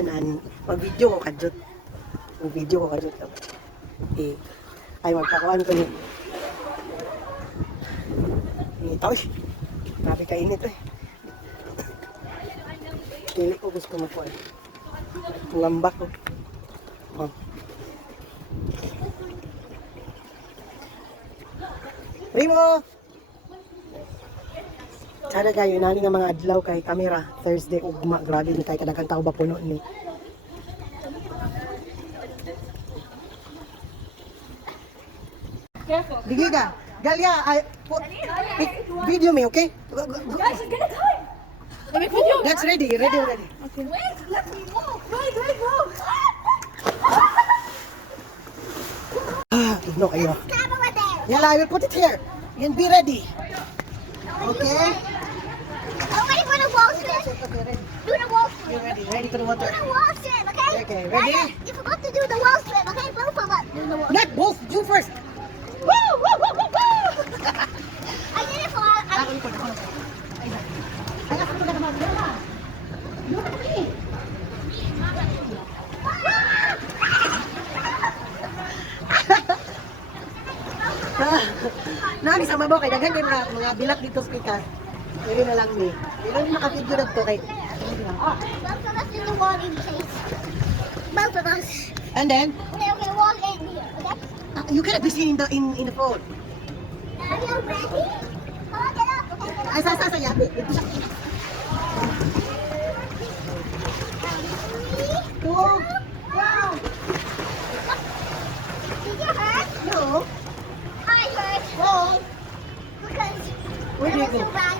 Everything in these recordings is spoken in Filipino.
tanan, mag-video ko kadjot. Mag-video ko kadjot lang. Eh, ay magpakuan ko ni. Ito eh. Grabe kainit eh. Kili ko gusto magkuhan. Ngambak ko. Oh. Primo! Sana kayo, nani nga mga adlaw kay kamera. Thursday, ugma. Grabe ni kay kadagang tao ba puno ni. Careful. Digiga! Galia! Video me, okay? Guys, it's gonna time. Let me video. That's ready, ready already. Okay. Wait, let me move. Wait, move. No kayo. Yala, I will put it here. And be ready. Okay? I'm ready for the wall swim. Okay, ready. Do the wall swim. You're ready. Ready for the water. Do the wall swim, okay? Okay, ready? Raya, you forgot to do the wall swim, okay? Both of us do the wall. Not both. You first. Woo, woo, woo, woo, woo! I did it for all. Ako likod. Ay, ako na naman. Yala. Look at me. Nani sa mabaw kay daghan kay mga bilak dito sa pikas. Dili na lang ni. Dili na naka-video dagto kay. Both of us do the wall in place. Both of us. And then Okay, wall in here, okay? you cannot be seen in the phone. Are you ready? Oh, get up, okay? Get up. Ay sa yabi. Ito siya. Three. Two. Wow. Did you hurt? No. I hurt. Oh. Because Where do you it was go? so bad.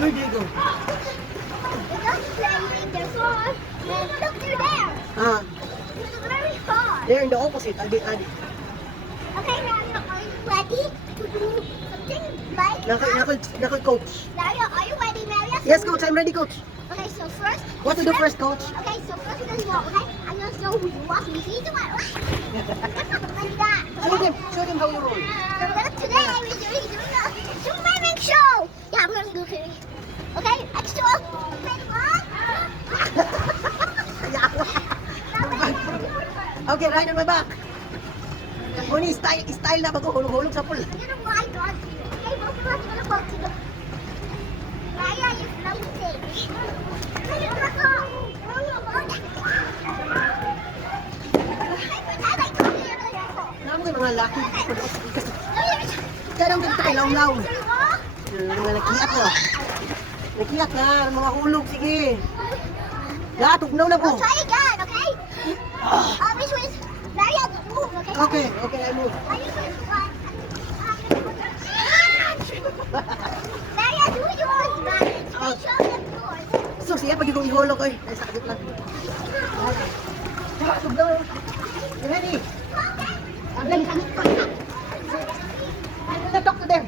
Where do you go? It was playing their song. And look, they're there. Ah, It's very hard. they're in the opposite. Adi. Okay, now are you ready to do something like Nako coach. Maria, are you ready, Maria? Yes, coach. I'm ready, coach. Okay, so first. What to do first, coach? Okay, so first we're gonna walk, okay? I'm gonna show who you walk. You see the one, right? Like that. Show them how you roll. Today we're doing a swimming show. Yeah, we're gonna do swimming. Okay, extra. Okay, right on my back. Muni, style na bago hulog-hulog sa pool. You know why God? Okay, both of us are gonna walk to the. Raya, you're floating. Naman kayo mga laki. Kaya nang dito kay law-law. Mga nakiat na. Nakiat na, mga hulog, sige. Ya, tugnaw na po. I'll try again, okay? Which way is Raya, move, okay? Okay, I move. Are you going to run? Raya, do yours, man. Make sure the doors. So, siya pag yung ihulog, oy. Ay, sakit lang. Tugnaw. You ready? I'm gonna talk to them.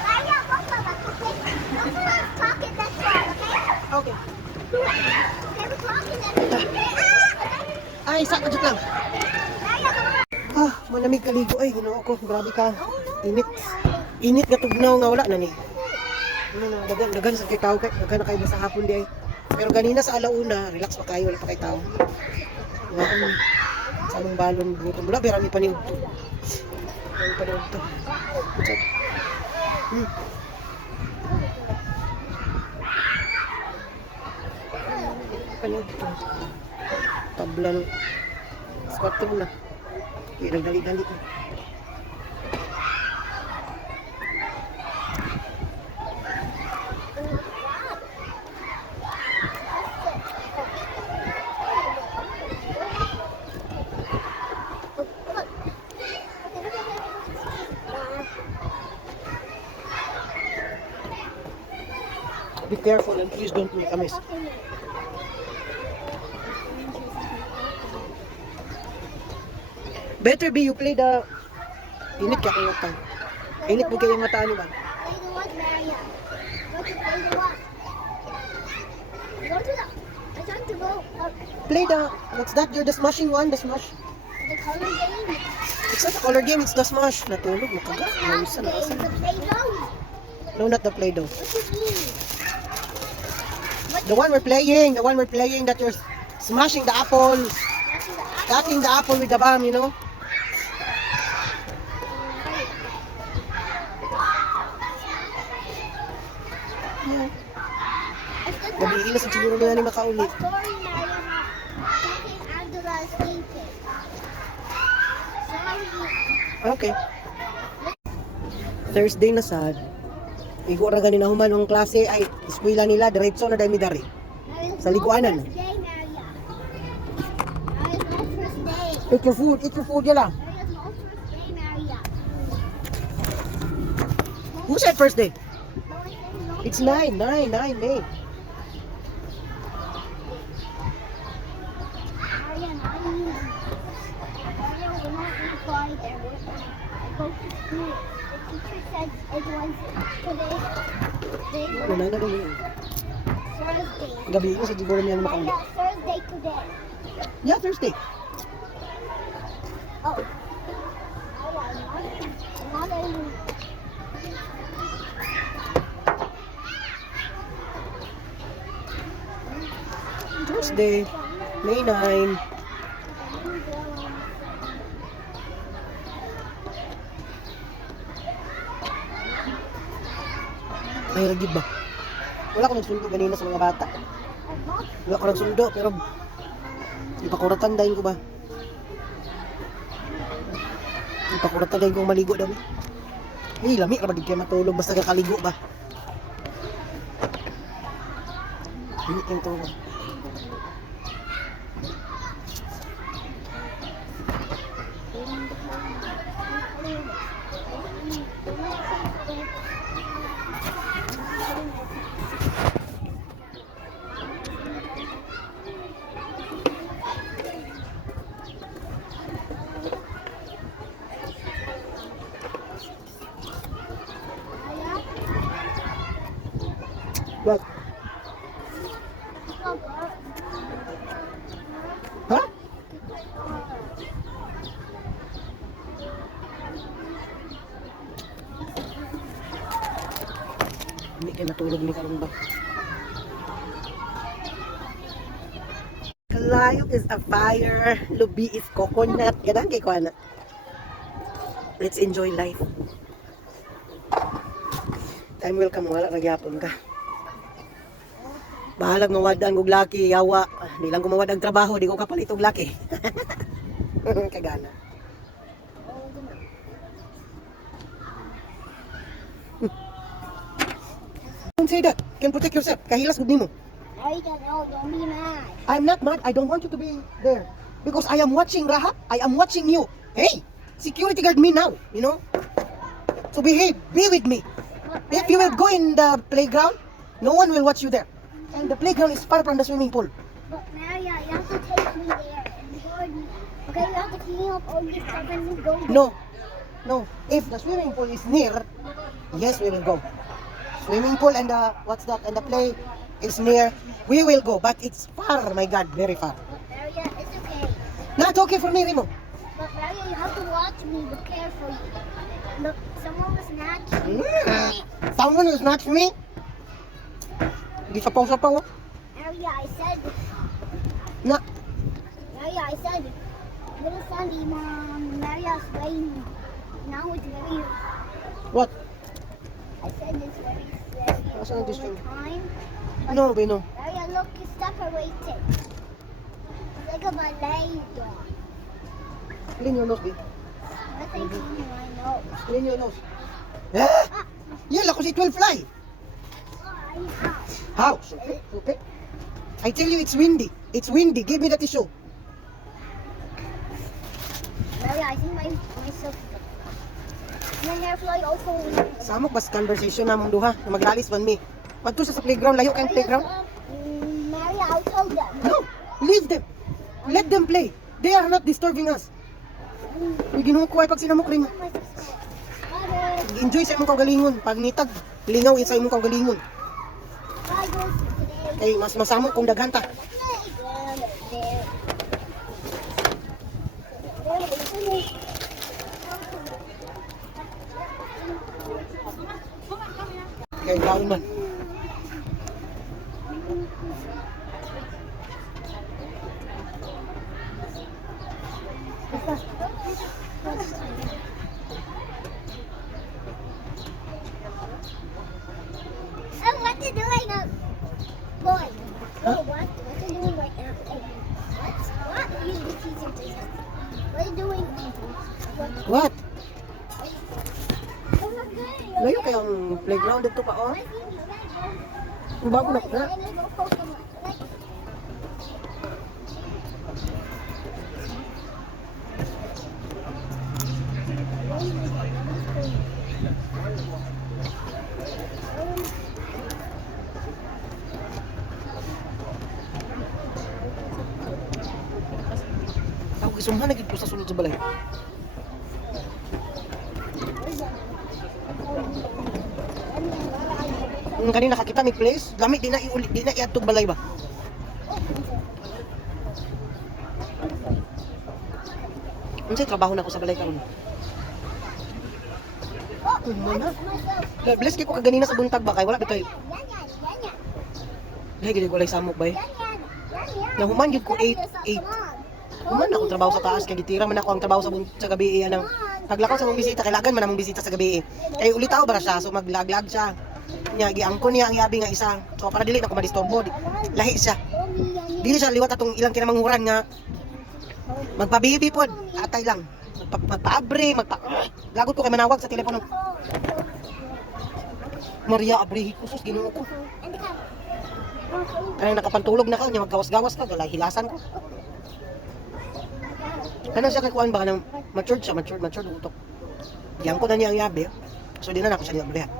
Raya, both of us, okay? Both of us talk in that song, okay? Okay. Okay, we're talking that song. Ay, sakit lang. Raya, come on. Malamig kaligo ay, ginoo ko. Grabe ka. Init. Init nga tugnaw nga wala na ni. Ano na, dagan sa kay tao kay, dagan na kayo sa hapon di ay. Pero ganina sa alauna, relax pa kayo, wala pa kay tao. Wala kami sa among balon dito. Wala, pero may paniud to. May paniud to. Check. Paniud to. Tabla no. Squat mo na. Nagdali-dali. Be careful and please don't make a mess. Better be you play the... Init ka kayo tayo. Init mo kayo yung mata ni ba? Play the what, Maria? Go to play the what? Go to the. I want to go. Play the... What's that? You're the smashing one? The smash? The color game. It's not a color game, it's the smash. Natulog, makaga. Nausan na The Play-Doh. No, not the Play-Doh. What you mean? What The one we're playing, that you're smashing the apple, cutting the apple with the bomb, you know? Yeah. Gabi na sa siguro na ni makaulit. Sorry, Mario. Taking Angela sleeping. Sorry. Okay. Thursday na sad. Igo ra ganin human ang klase ay eskwela nila diretso na dami dari. Sa liguanan. First day, Maria. Maria's no first day. Eat your food yala. Maria's no first day, Maria. Who said first day? No, I said no. It's 9 May. Maria, Maria, we're not inside there. I go to school. The teacher said it was today. Wala na rin yun. Thursday. Gabi na sa siguro niya makaulit. Maria, Thursday today. Yeah, Thursday. Oh. Not even. Thursday, May 9. Ay, ragid ba? Wala ko nagsundo ganina sa mga bata. Wala ko nagsundo, pero ipakuratan dahil ko ba? Ipakuratan dahil kong maligo daw. Eh, lami ka ba di kayo matulog basta kakaligo ba? Hindi kayong tulog. What? Ha? Hindi kayo natulog ni Karumba. Kalayo is a fire, lubi is coconut. Ganang kay Kuana. Let's enjoy life. Time will come, wala nagyapon ka. Bahalag mawadaan kog laki, yawa. Di lang ko mawad ang trabaho, di ko kapalit og laki. Kagana. Don't say that. You can protect yourself. Kahilas gud nimo. Don't be mad. I'm not mad. I don't want you to be there. Because I am watching Raha. I am watching you. Hey, security guard me now, you know? So behave. Be with me. If you will go in the playground, no one will watch you there. And the playground is far from the swimming pool. But Maria, you have to take me there and guard me. Okay, you have to clean up all this stuff and we go there. No. No. If the swimming pool is near, yes, we will go. Swimming pool and the, what's that, and the play is near, we will go. But it's far, my God, very far. But Maria, it's okay. Not okay for me, Remo. But Maria, you have to watch me. Be careful. Look, someone was snatching. Someone will snatch me? Di sapaw-sapaw. Maria, I said. Na, Maria, I said. Little Sandy, Maria's playing. Now it's very. what? I said it's very What's on this all thing? the time. No, Bino. Maria, look, it's separated. It's like a ballet dog. Clean your nose, babe. What I do I know. Clean your nose. Ah! Yan lang kasi 12 fly. House, okay? Okay? I tell you, it's windy. It's windy. Give me the tissue. Maria, I think myself. My hair fly also. Samok bas conversation na mong duha. Na maglalis man mi. Pagto sa playground, layo kayong playground. Maria, I'll tell them. No! Leave them! Let them play. They are not disturbing us. Yung ginukuha pag sinamok rin mo. Enjoy sa imong kaugalingon. Pag nitag, lingaw sa imong kaugalingon. Kay mas masamok kung daghanta. Kay kaon man. What are you doing? What? Oh my God. Layo kayang playground dito pa, oh. Ang bago na na. Ako isumhan na gid ko sa sulod sa balay. Kanina nakakita may place, lami di na iulit, di na iadtog balay ba? Unsay trabaho na ako sa balay karon? Mana? Bless kay ko kaganina sa buntag ba kay wala bitoy. Lahi gid walay samok bay. Nahuman gid ko 8. Human ako trabaho sa taas kay gitira man ako ang trabaho sa gabi anang paglakaw sa mong bisita kailangan man among bisita sa gabi. Kay ulitaw bara siya so maglaglag siya. Nya giangkon niya ang yabi nga isa. So para dili na ko madisturbo. Lahi siya. Dili siya liwat atong ilang kinamanghuran nga magpabibi pod. Atay lang. Magpaabre, lagot ko kay manawag sa telepono. Maria Abrihi ko sus Ginoo ko. Ay nakapantulog na ka nya maggawas-gawas ka galay hilasan ko. Kana siya kay kuan ba kanang matured siya, matured utok. Giangkon na niya ang yabi. So di na nako siya diya.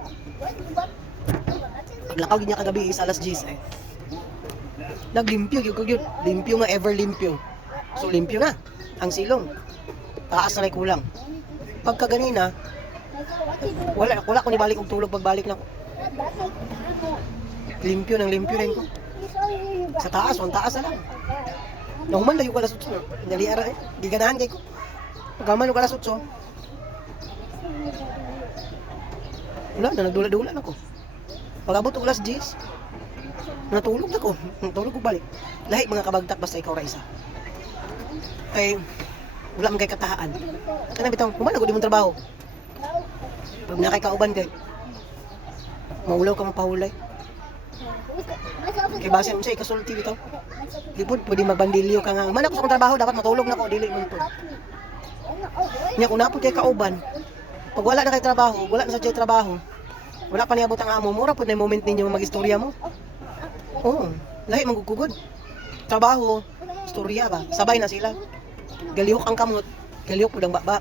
Paglakaw niya kagabi isa alas 10 eh. Naglimpyo gyud gyud. Limpyo nga ever limpyo. So limpyo na ang silong. Taas na kulang. Pagka ganina, wala ko ni balik og tulog pagbalik na ko. Limpyo rin ko. Sa taas, ang taas na lang. Nahuman layo ka lasutso. Naliara eh. Di ganahan kay ko. Pagkaman yung kalasutso. Wala na, nagdula-dula na ko. Pag-abot og alas 10, natulog na ko. Natulog ko balik. Lahi mga kabagtak basta ikaw ra isa. Kay wala man kay katahaan. Kana bitaw, human ako di mong trabaho. Pag nakay kauban kay maulaw ka mapahulay. Kay base mo sa ikasulti bitaw. Di pod pwede magbandilyo ka nga. Man ako sa akong trabaho dapat matulog na ko dili mo to. Nya kung napod kay kauban, pag wala na kay trabaho, wala na sa jay trabaho. Wala pa niabot ang amo, mura pod na yung moment ninyo mag-istorya mo. Oo, lahi magugugod. Trabaho, istorya ba? Sabay na sila. Galihok ang kamot, galihok po ng baba.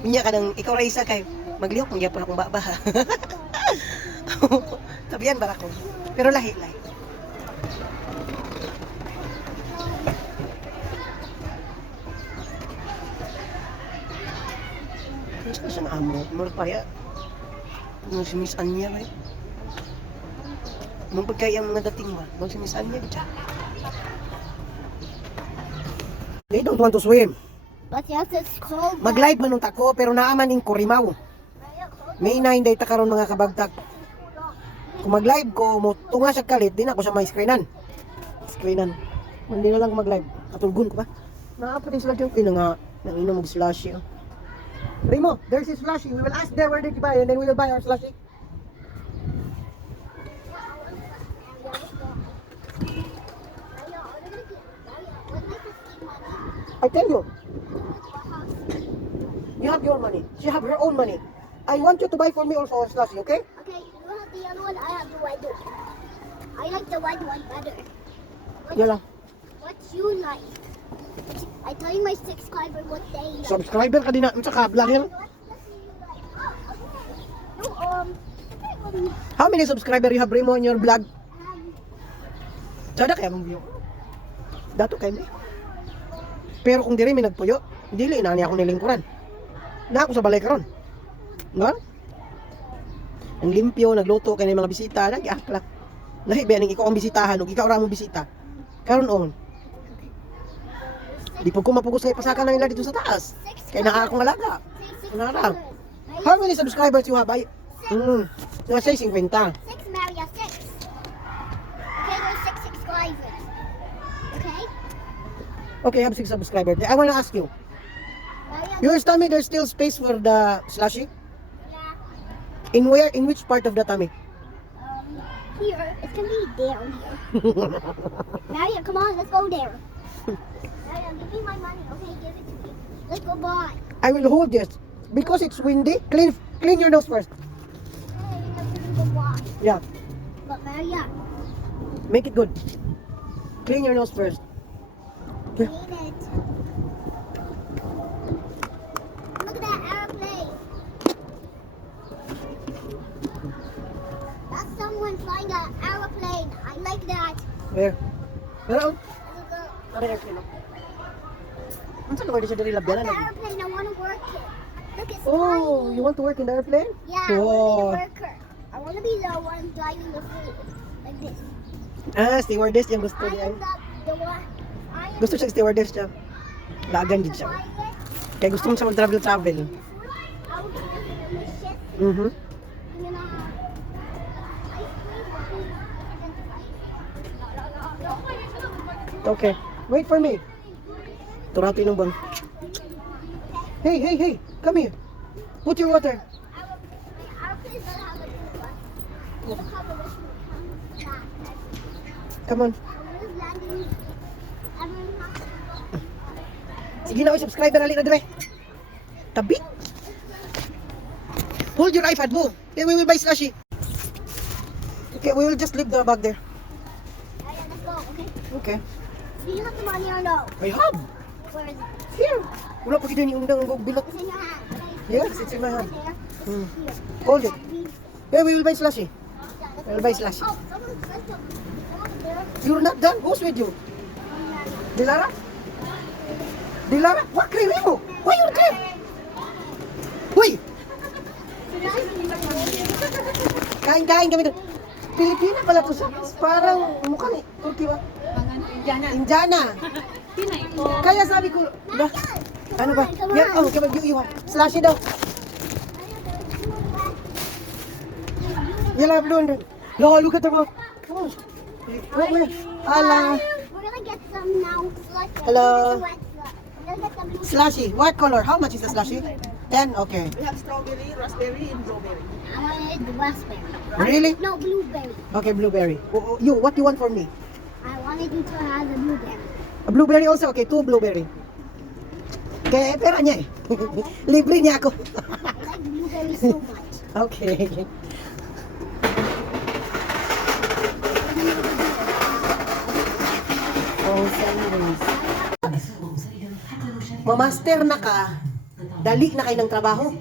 Minya ka nang ikaw ra isa kay maglihok mong gyapon akong baba. Tabihan bara ko. Pero lahi. Ano siya na amo? Murag pa ya. Nung si Miss Anya ba? Nung pagkaya ang mga dating ba? Nung si Miss Anya ba? They don't want to swim. But yes, it's cold. Mag-live man nung tako pero naaman ning Kurimaw. May 9 day ta karon mga kabagtak. Kung mag-live ko mo tunga sa kalit, di na ako siya may screenan. Hindi na lang mag-live. Katulgon ko ba? Naapa din sila yung nga nanginom mag slushy. Remo, there's a slushy. We will ask there where did you buy and then we will buy our slushy. I tell you. You have your money. She have her own money. I want you to buy for me also a slushy, okay? Okay, you have the other one, I have the white one. I like the white one better. Yala. What you like? I telling my subscriber what they like. Subscriber ka din na sa kablag yan. No, How many subscriber you have, Remo, in your vlog? Sada kaya mong view. Dato kayo ni. Pero kung diri may nagpuyo, dili na niya akong nilingkuran. Na ako sa balay karon. No? Ang limpyo, nagluto kay mga bisita, nag-aakla. Lahi ba ning ikaw ang bisitahan ug ikaw ra mo bisita. Karon on. Di po ko mapugos kay pasakan na nila dito sa taas. Kay naa akong alaga. Nara. How many subscribers you have? Nasa 50. 6, Maria, 6. Okay, there's 6 subscribers. Okay? Okay, I have 6 subscribers. I want to ask you. Maria, You tell me there's still space for the slushy? yeah. In where? In which part of the tummy? Here, it's gonna be down here. Maria, come on, let's go there. Maria, give me my money. Okay, give it to me. Let's go by. I will hold this. Because it's windy, clean your nose first. Let's go by. Yeah, But Maria, make it good. Clean your nose first. clean it. Look at that airplane. That's someone flying an airplane. I like that. Where? Where? Look at Ano airplane? Ano sa lugar di siya dali labyanan? the airplane. I want to work it. Look, it's Oh, flying. you want to work in the airplane? Yeah, I want to be Oh. the worker. I want to be the one driving the food. Like this. Ah, stewardess yung gusto I niya. am the one. I am Gusto siya stewardess siya. Lagan din siya. Kaya gusto mo siya mag-travel. I will do the ship. Mhm. I'm gonna have ice cream. Okay. Wait for me. Turati ng bang. Hey, hey, hey. Come here. Put your water. Our place doesn't have a good one. Look how the rest of it comes back. Come on. Everyone's landing. Everyone has Sige na, oy, subscriber na dire. Tabi. Hold your iPad, move. Okay, we will buy slushy. Okay, we will just leave the bag there. yeah, let's go, okay? Okay. Do you have the money or no? I have. Where is it? Here. Wala pa kita ni undang ang bilot. It's in your hand, okay? Yes, it's in my hand. There. It's Hmm. here. Hold it. Yeah, Yeah, we will buy slushy. let's We'll go. buy slushy. Oh, someone's there. You're not done? Who's with you? Dilara? Dilara? What cream mo? Why your cream? Uy! Kain-kain kami doon. Pilipina pala to sa parang mukha ni Turkey ba? Indiana. Kaya sabi ko, ba? Ano ba? Yeah, oh, come on, you have slushy daw. Yala, doon. No, look at the road. Oh, Ala. We're gonna get some now. Slushy. Hello. We're gonna get some blue. Slushy. What color? How much is the slushy? 10? Okay. We have strawberry, raspberry, and blueberry. I wanted the raspberry. Really? No, blueberry. Okay, blueberry. You, what you want for me? I wanted you to have the blueberry. A blueberry also? Okay, 2 blueberry. Okay, pera niya eh. Libre niya ako. I like blueberry so much. Okay. Oh, salaries. Mamaster na ka, dali na kayo ng trabaho.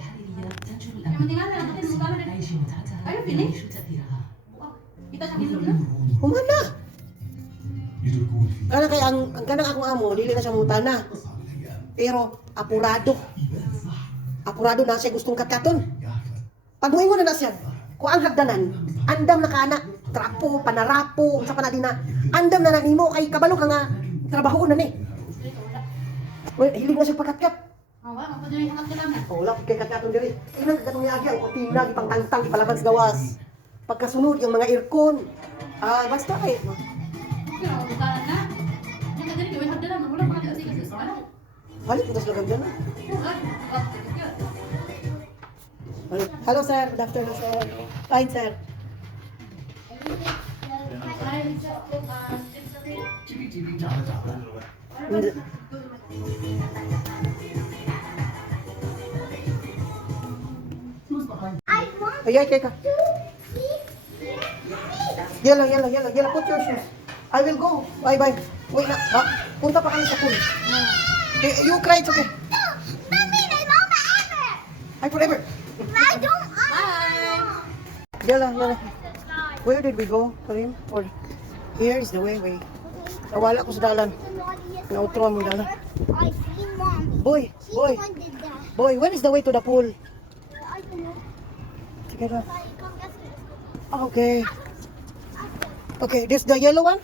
Are you finished? Kita sa bilog na? Humana. Kana kay ang kanang akong amo, dili na siya mutana. Pero apurado. Apurado na siya gustong katkaton. Pag muingon na siya, kung ang hagdanan, andam na kana, trapo, panarapo, unsa pa na din na, andam na nimo kay kabalo ka nga trabaho na ni. Well, hilig na siya pagkatkat. Wala, magpadulay sa kapitalan. Oh, wala kay katkaton diri. Inang katong niya ang kortina, ipang tangtang, ipalaban sa gawas. Pagkasunod yung mga aircon. Ah, basta kay Pero, bukalan na. Yung kagani, gawin hagdanan. Wala pa kasi kasi sa ano. halit utas lang dyan. Hello sir, good afternoon sir. Fine sir. Hindi. I want Ay, ka. to see Yellow, put your shoes. I will go. Bye. Wait na, punta pa kami sa pool. Okay, you cry, it's okay. Mommy, my mama ever. Ay, forever. I don't. Yellow. Where did we go, Karim? Or here is the way. Nawala ko sa dalan. Nautro mo dalan. I see mommy. Boy, She boy, the one did that. boy, when is the way to the pool? I don't know. Sige na. Come guess me. Okay. Okay, this the yellow one?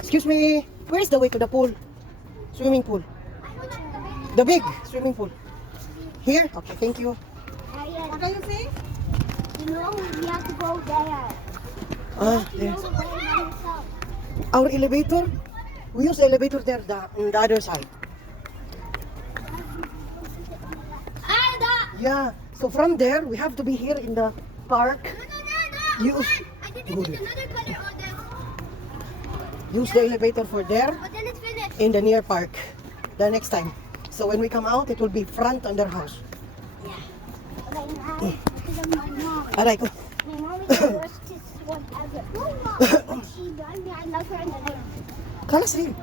Excuse me, where is the way to the pool? Swimming pool. The big swimming pool. Here? Okay, thank you. What are you saying? You know, we have to go there. Ah, You yes. know, go by yourself. Our elevator? We use the elevator there on the other side. Yeah. So from there, we have to be here in the park. No. Use, I did another color on them. use the elevator for there But then it's finished. in the near park. The next time. So when we come out, it will be front on their house. Okay, now, because of my mom. Aray ko. My mom is the worstest one ever. When she done me, I love her in the room. Kalas rin.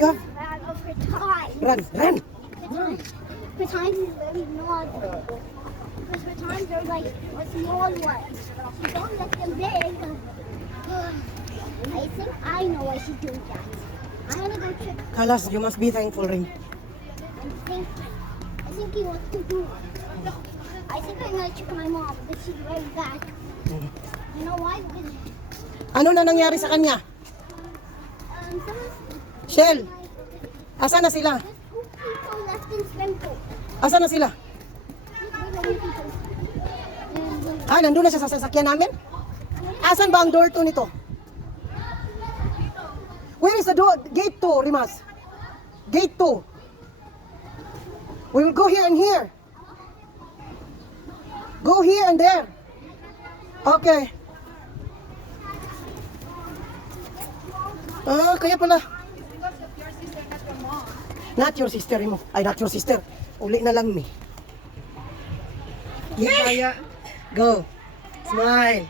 Yeah. I love her time. Run, run. Her times is very naughty. Because her times are like a small ones. You don't let them big. I think I know why she's doing that. I'm gonna go check. Kalas, you must be thankful rin. I think he wants to do it. I think I'm gonna check my mom because she's very bad. You know why? Because Ano na nangyari sa kanya? someone's Shell, asa na sila? there's 2 people left in swim pool. Asa na sila? Ah, nandun na siya sa sasakyan namin? Asan ba ang door 2 nito? Where is the door? Gate 2, Rimas. Gate 2. We will go here and here. Go here and there. Okay. Ah, kaya pala. Not your sister mo. Ay, not your sister. Uli na lang mi. Yeah. Go. Smile.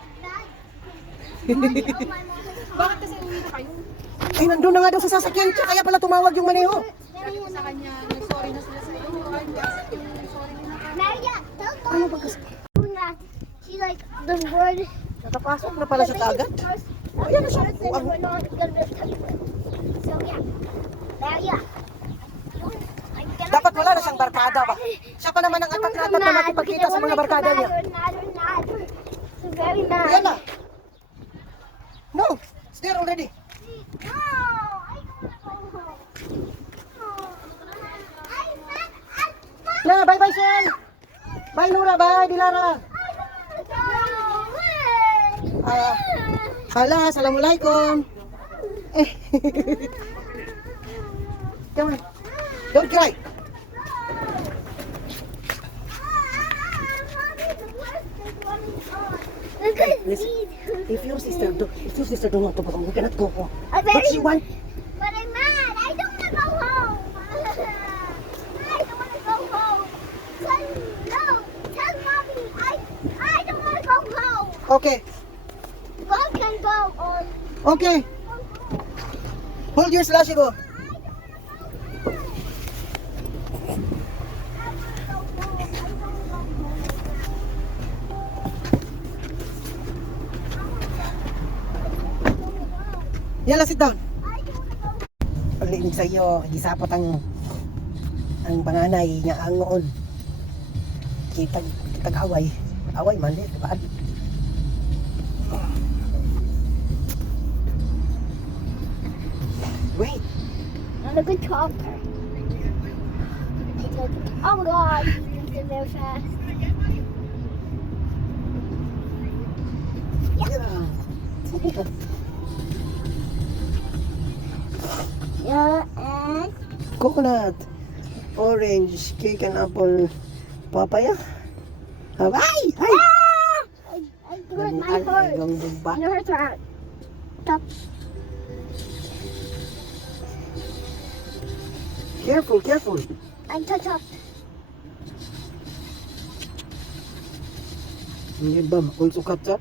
Bakit kasi uwi na kayo? Ay, nandun na nga daw sa sasakyan siya. Kaya pala tumawag yung maneho. Sabi mo sa kanya, nag-sorry na sila sa iyo. Ay, accept yung sorry nila. Maria, tell Ano Mom ba kasi? that she like the word. Nakapasok na pala siya kagad. Oh, yeah, the first thing we're not gonna be touched with. So yeah, Maria. Dapat wala na siyang barkada ba? Siya pa naman ang atat-atat na makipagkita sa mga barkada niya. So very mad. Yan na. No, it's there already. No, I don't wanna go home. Na, bye-bye, Shell. Bye, Nura. Bye, Dilara. Ah, hala, assalamualaikum. Come on. Don't cry. Look at Listen, these. if your sister don't want to go home, you cannot go home. I'm But very- she want. But I'm mad. I don't want to go home. I don't want to go home. No, tell mommy. I don't want to go home. Okay, Mom can go on. okay. Hold your slushy go. Yala, sit down. Paglinig sa iyo, gisapot ang panganay nga angon. Kitag away. Away man di ba? Wait. Not a good chopper. Oh my god, he's in there fast. Yeah. Yeah, and Coconut, orange, cake and apple, papaya. Ay! Ay! I hurt my heart. It hurts my heart. Stop. Careful, careful. I touch up. Hindi ba? Also cut up?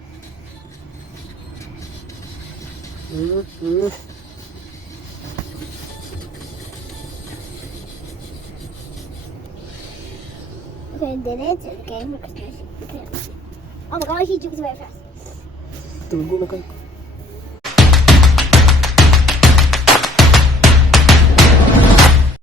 Okay, then it's a game for Christmas. Okay. Oh my god, he jumps very fast. Tulgo na kayo.